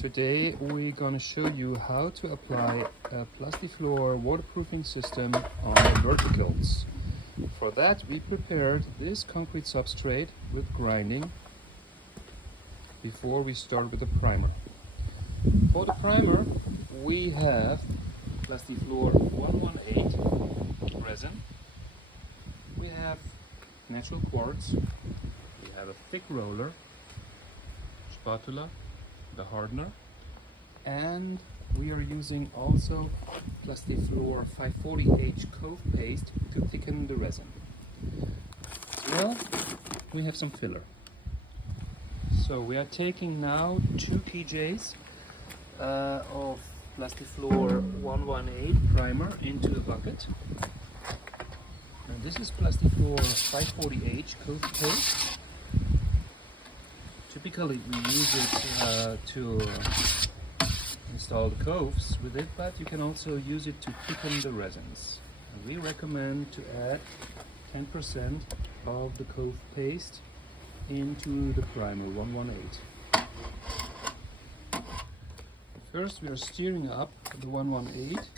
Today we're going to show you how to apply a Plastifloor waterproofing system on the verticals. For that we prepared this concrete substrate with grinding before we start with the primer. For the primer we have Plastifloor 118 resin, we have natural quartz, we have a thick roller, spatula, the hardener, and we are using also Plastifloor 540H cove paste to thicken the resin. As well, we have some filler. So we are taking now 2 kgs of Plastifloor 118 primer into a bucket. And this is Plastifloor 540H cove paste. Typically we use it to install the coves with it, but you can also use it to thicken the resins. And we recommend to add 10% of the cove paste into the primer 118. First we are stirring up the 118 to mix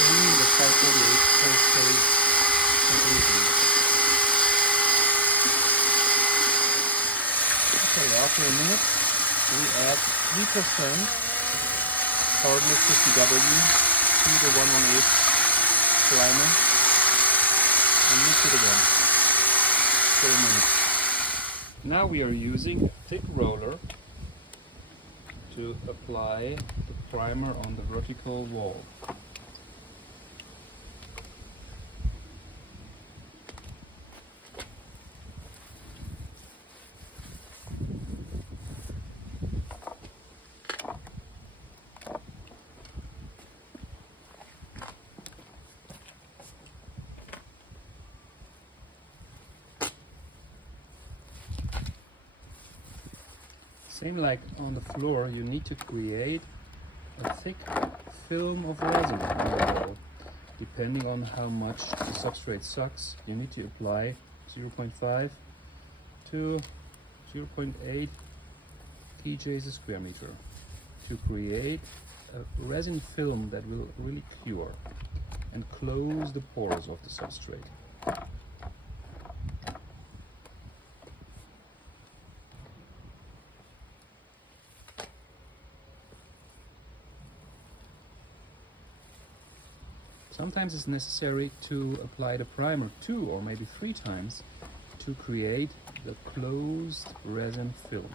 in the 540H cove paste completely. Okay, after a minute, we add 3% hardness 50W to the 118 primer and mix it again for a minute. Now we are using a thick roller to apply the primer on the vertical wall. Same like on the floor, you need to create a thick film of resin on the wall. Depending on how much the substrate sucks, you need to apply 0.5 to 0.8 kgs a square meter to create a resin film that will really cure and close the pores of the substrate. Sometimes it's necessary to apply the primer 2 or maybe 3 times to create the closed resin film.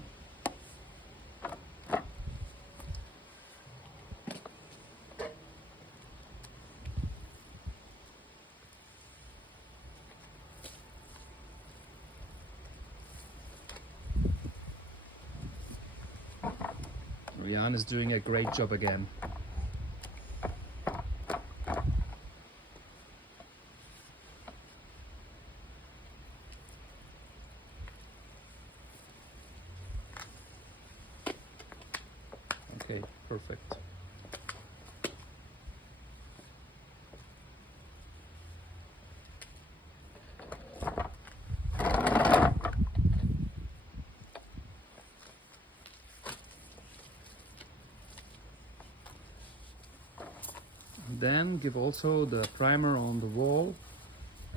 Rian is doing a great job again. Okay, perfect. Then give also the primer on the wall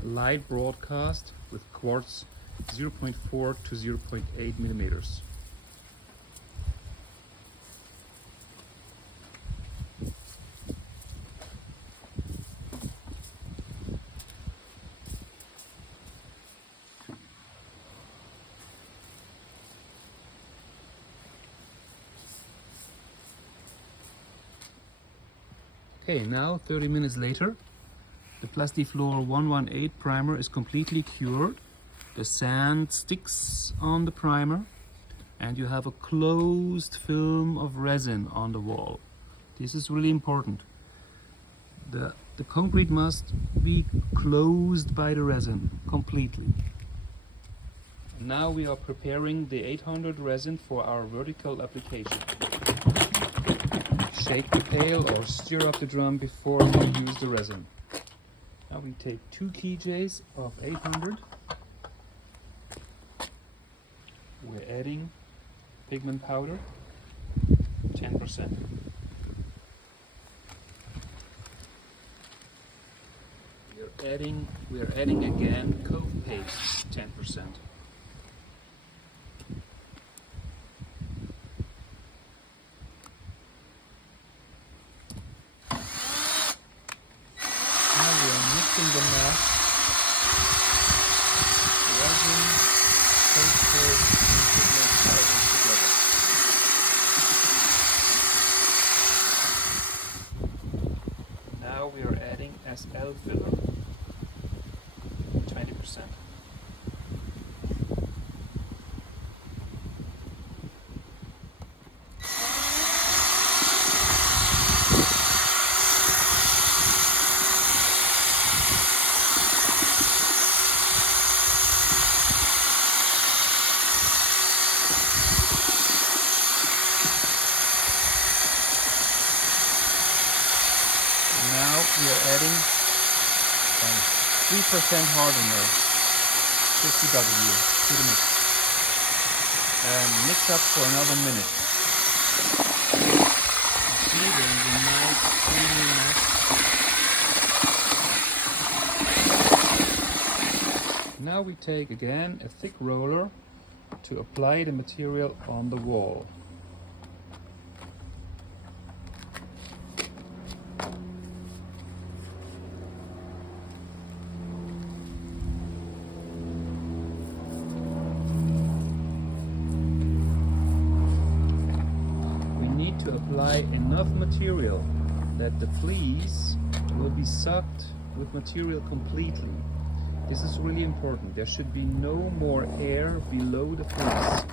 a light broadcast with quartz 0.4 to 0.8 millimeters. Okay, now 30 minutes later, the Plastifloor 118 primer is completely cured. The sand sticks on the primer and you have a closed film of resin on the wall. This is really important. The concrete must be closed by the resin completely. Now we are preparing the 800 resin for our vertical application. Shake the pail or stir up the drum before we use the resin. Now we take 2 kgs of 800, we're adding pigment powder, 10%. We're adding again cove paste, 10%. Now we're mixing the mass, resin, cove paste, and pigment powder together. Now we are adding SL filler, 20%. Now we are adding 3% hardener, 50W, to the mix. And mix up for another minute. See, there's a nice creamy mess. Now we take again a thick roller to apply the material on the wall. To apply enough material that the fleece will be sucked with material completely. This is really important. There should be no more air below the fleece.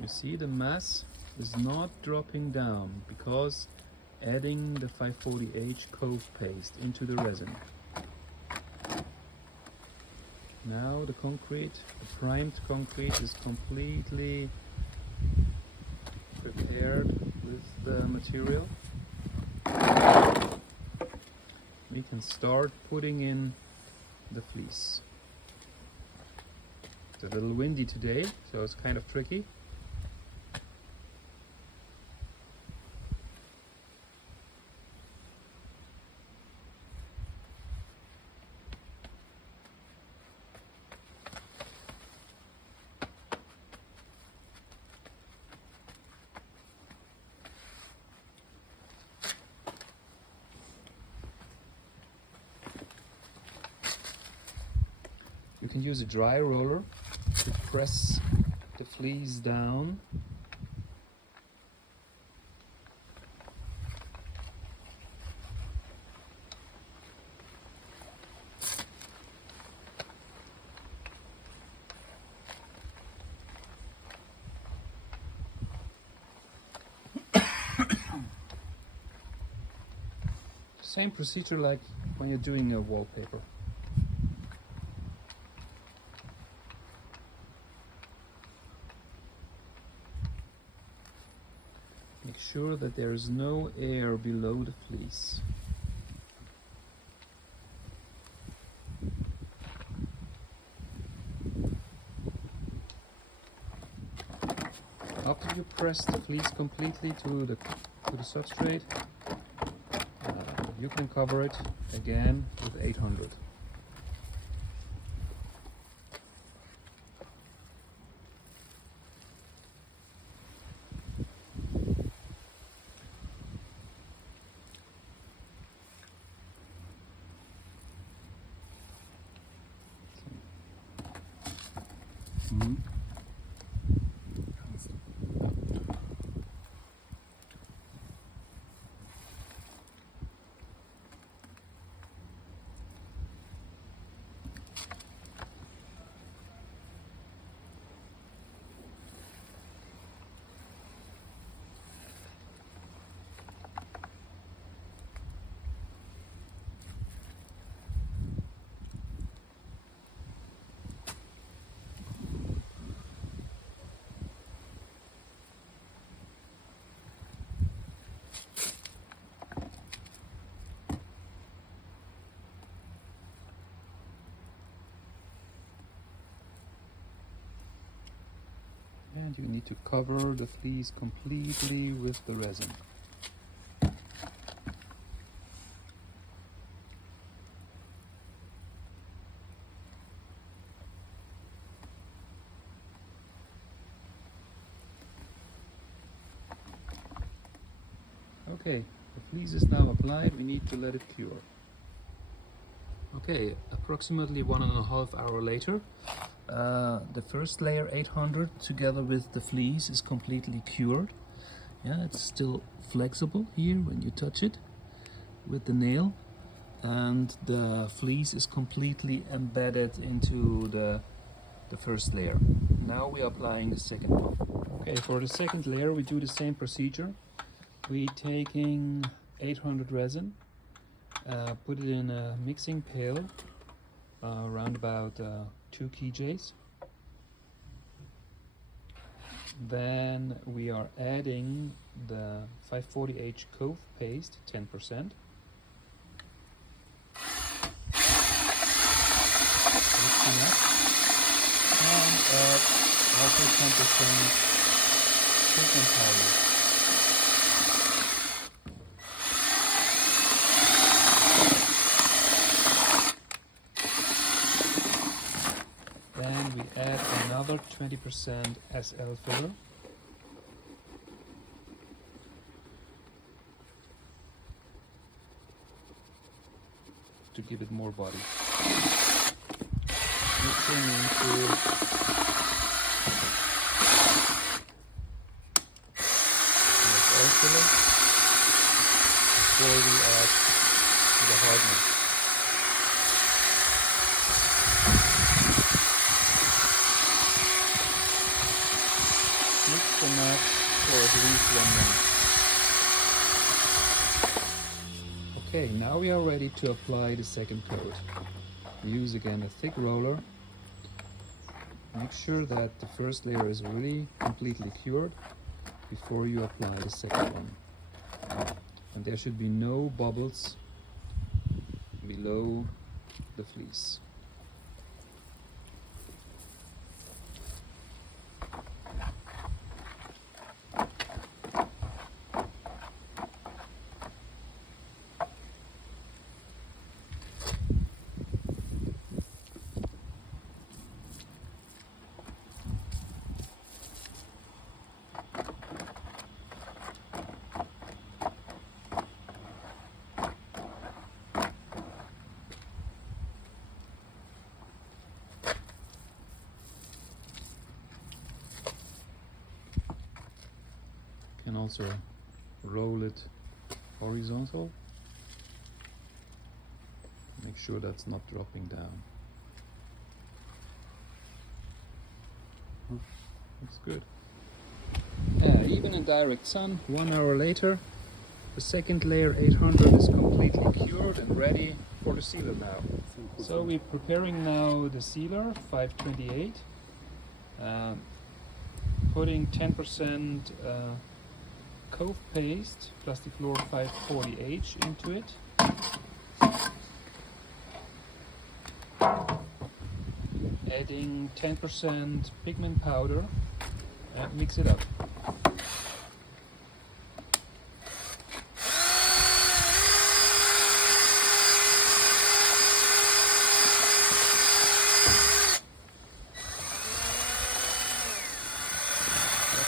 You see, the mass is not dropping down because adding the 540H cove paste into the resin. Now the concrete, the primed concrete, is completely prepared with the material. We can start putting in the fleece. It's a little windy today, so it's kind of tricky. You can use a dry roller to press the fleece down. Same procedure like when you're doing a wallpaper. Make sure that there is no air below the fleece. After you press the fleece completely to the substrate, you can cover it again with 800. And you need to cover the fleece completely with the resin. Okay, the fleece is now applied, we need to let it cure. Okay, approximately 1.5 hours later, the first layer 800 together with the fleece is completely cured. Yeah, it's still flexible here when you touch it with the nail, and the fleece is completely embedded into the first layer. Now we are applying the second one. Okay, for the second layer we do the same procedure. We taking 800 resin, put it in a mixing pail, around about 2 kgs. Then we are adding the 540H cove paste, 10%. Mixing up, and add also 10% pigment powder. Then we add another 20% SL filler. To give it more body. Mixing into SL filler before we add the hardener. Mix the match for at least 1 minute. Okay, now we are ready to apply the second coat. We use again a thick roller. Make sure that the first layer is really completely cured before you apply the second one. And there should be no bubbles below the fleece. Can also roll it horizontal. Make sure that's not dropping down. Looks good. Yeah, even in direct sun, 1 hour later, the second layer 800 is completely cured and ready for the sealer now. So we're preparing now the sealer 528, putting 10% cove paste, Plastifloor 540H into it. Adding 10% pigment powder and mix it up.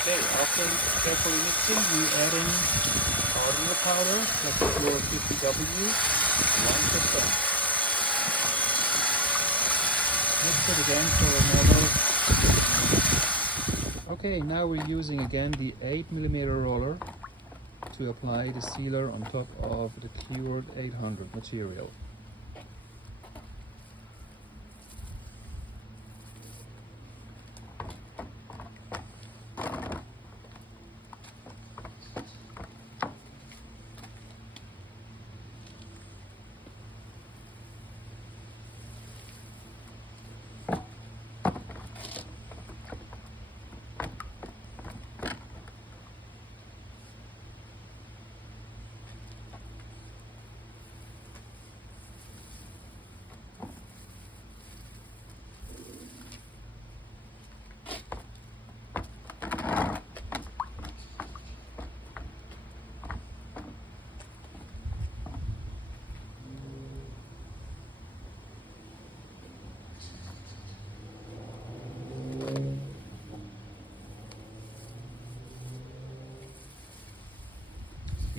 Okay, after carefully mixing, we're adding hardener powder, Plastifloor 50W, 1%. Mix it again for another. Okay, now we're using again the 8mm roller to apply the sealer on top of the cured 800 material.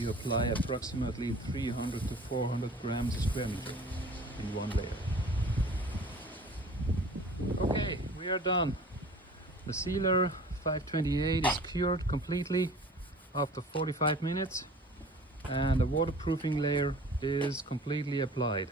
you apply approximately 300 to 400 grams a square meter in one layer. Okay, we are done. The sealer 528 is cured completely after 45 minutes, and the waterproofing layer is completely applied.